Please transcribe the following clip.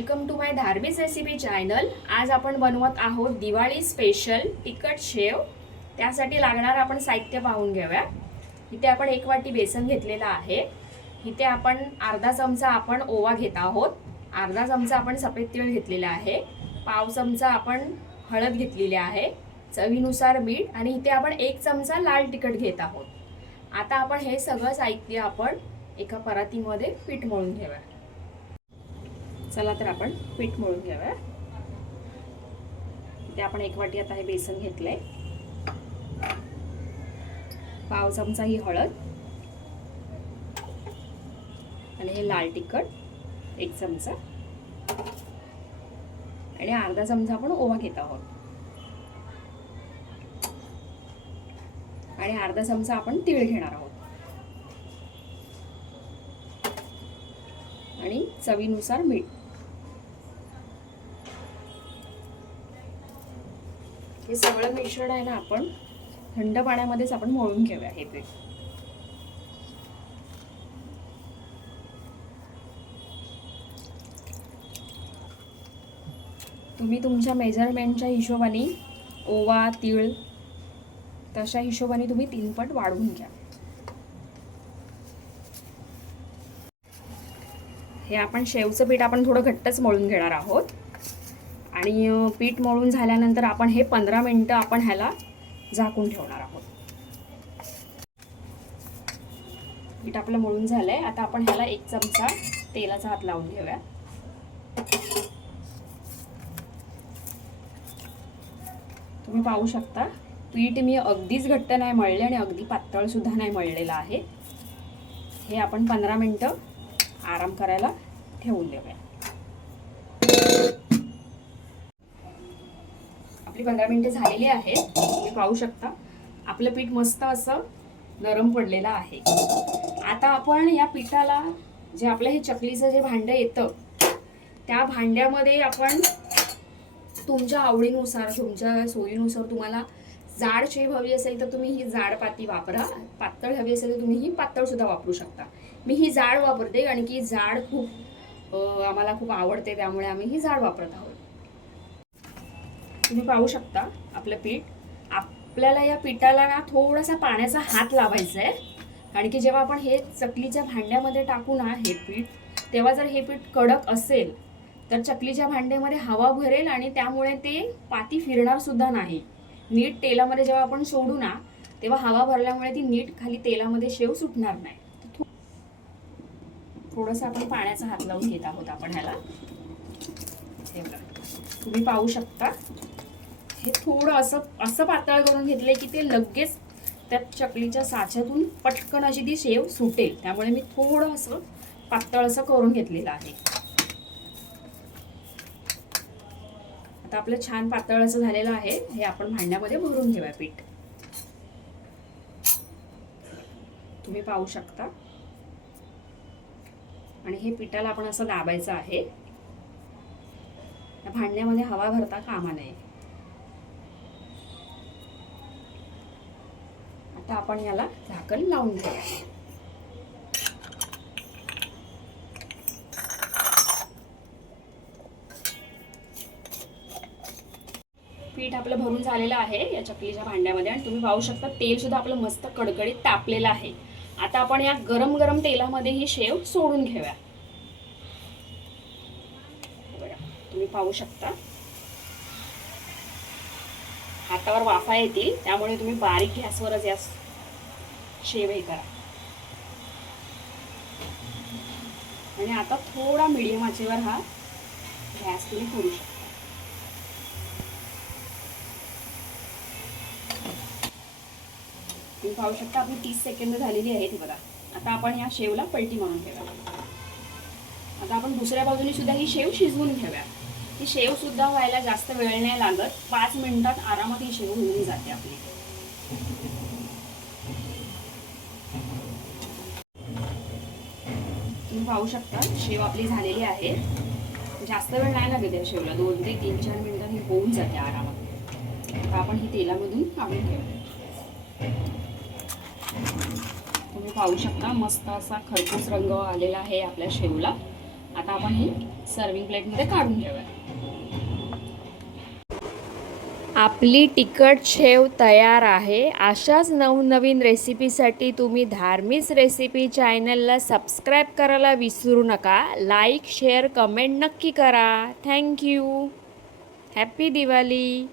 Welcome to माय धार्मिक recipe channel. आज आपण बनवत आहोत दिवाळी स्पेशल तिखट शेव। त्यासाठी लागणार आपण साहित्य पाहून घेऊया। इथे आपण 1 वाटी बेसन घेतलेला आहे। इथे आपण अर्धा चमचा आपण ओवा घेत आहोत, अर्धा चमचा आपण सफेद तीळ घेतलेला आहे, पाव चमचा आपण हळद घेतलेली आहे, चवीनुसार मीठ आणि इथे आपण 1 चमचा लाल तिखट घेत आहोत। आता आपण हे सगळं साहित्य आपण एका परातीमध्ये पीठ मळून घेऊया। चला तर आपण पीठ मळून घेऊया। इथे आपण 1 वाटी आता हे बेसन घेतलंय, पाव चमचा ही हळद आणि हे लाल तिखट 1 चमचा आणि अर्धा चमचा आपण ओवा घेत आहोत आणि अर्धा चमचा आपण तीळ घेणार आहोत आणि चवीनुसार मीठ। हे सगळं मिश्रण आहे ना आपण थंड पाण्यामध्येच आपण मळून घेऊया हे पीठ। तुम्ही तुमच्या मेजरमेंटच्या हिशोबाने ओवा तीळ तशा हिशोबाने तुम्ही 3 पट वाढवून घ्या। हे आपण शेवचं पीठ आपण थोडं घट्टच मळून घेणार आहोत आणि पीठ मळून झाल्यानंतर आपण हे 15 मिनिटं आपण ह्याला झाकून ठेवणार आहोत। पीठ आपलं मळून झालंय। आता आपण ह्याला 1 चमचा तेलाचा हात लावून घेऊया। तुम्ही पाहू शकता पीठ मी अगदीच घट्ट नाही मळले आणि अगदी पातळ सुद्धा नाही मळलेलं आहे। हे आपण 15 मिनिटं आराम करायला ठेवून देऊया। आपली 15 मिनिटं झालेली आहेत। तुम्ही पाहू शकता आपलं पीठ मस्त असं नरम पडलेलं आहे। आता आपण या पिठाला जे आपलं हे चकलीचं जे भांडं येतं त्या भांड्यामध्ये आपण तुमच्या आवडीनुसार तुमच्या सोयीनुसार तुम्हाला जाड शेव हवी असेल तर तुम्ही ही जाड पाती वापरा, पातळ हवी असेल तर तुम्ही ही पातळ सुद्धा वापरू शकता। मी ही जाड वापरते कारण की जाड खूप आम्हाला खूप आवडते, त्यामुळे आम्ही ही जाड वापरत आहोत। तुम्ही पाहू शकता आपलं पीठ, आपल्याला या पिठाला ना थोडासा पाण्याचा हात लावायचा आहे कारण की जेव्हा आपण हे चकलीच्या भांड्यामध्ये टाकू ना हे पीठ, तेव्हा जर हे पीठ कडक असेल तर चकलीच्या भांड्यामध्ये हवा भरेल आणि त्यामुळे ते पाती फिरणार सुद्धा नाही। नीट तेलामध्ये जेव्हा आपण सोडू ना तेव्हा हवा भरल्यामुळे ती नीट खाली तेलामध्ये शेव सुटणार नाही। थोडंसं आपण पाण्याचा हात लावून घेत आहोत आपण ह्याला। हे बघा तुम्ही पाहू शकता हे थोडं असं पातळ करून घेतलंय की ते लगेच त्या चकलीच्या साच्यातून पटकन अशी ती शेव सुटेल, त्यामुळे मी थोडं असं पातळ असं करून घेतलेलं आहे। आता आपलं छान पातळ असं झालेलं आहे। हे आपण भांड्यामध्ये भरून घेऊया पीठ। तुम्ही पाहू शकता आणि हे पिठाला आपण असं दाबायचं आहे। या भांड्यामध्ये हवा भरता कामा नये। आता आपण याला झाकण लावून घेऊया। पीठ आपलं भरून झालेलं आहे या चकलीच्या भांड्यामध्ये आणि तुम्ही पाहू शकता तेल सुद्धा आपलं मस्त कडकडीत तापलेलं आहे। आता आपण या गरम गरम तेलामध्ये ही शेव सोडून घेऊया। तुम्ही पाहू शकता हातावर वाफा येतील, त्यामुळे तुम्ही बारीक गॅसवरच या शेव हे करा आणि आता थोडा मीडियम आचेवर हा गॅस तुम्ही करू शकता। तुम्ही पाहू शकता आपली 30 सेकंद झालेली आहेत। बघा आता आपण या शेवला पलटी मारून घेऊया। आता आपण दुसऱ्या बाजूने सुद्धा ही शेव शिजवून घेऊया। ही शेव सुद्धा व्हायला जास्त वेळ नाही लागत, 5 मिनिटात आरामात ही शेव होऊन जाते आपली। तुम्ही पाहू शकता शेव आपली झालेली आहे। जास्त वेळ नाही लागत या शेवला, 2 ते 3-4 मिनिटांनी होऊन जाते आरामात। आता आपण ही तेलामधून काढून घेऊया। तुम्ही पाहू शकता मस्त असा खरपूस रंग आलेला आहे आपल्या शेवला। आता आपण ही सर्विंग प्लेटमध्ये काढून घेऊया. आपली तिखट शेव तयार आहे. अशाच नवनवीन रेसिपीसाठी तुम्ही धार्मिक रेसिपी चॅनलला सबस्क्राईब करायला विसरू नका. लाईक, शेअर, कमेंट नक्की करा. थँक्यू. हॅपी दिवाळी.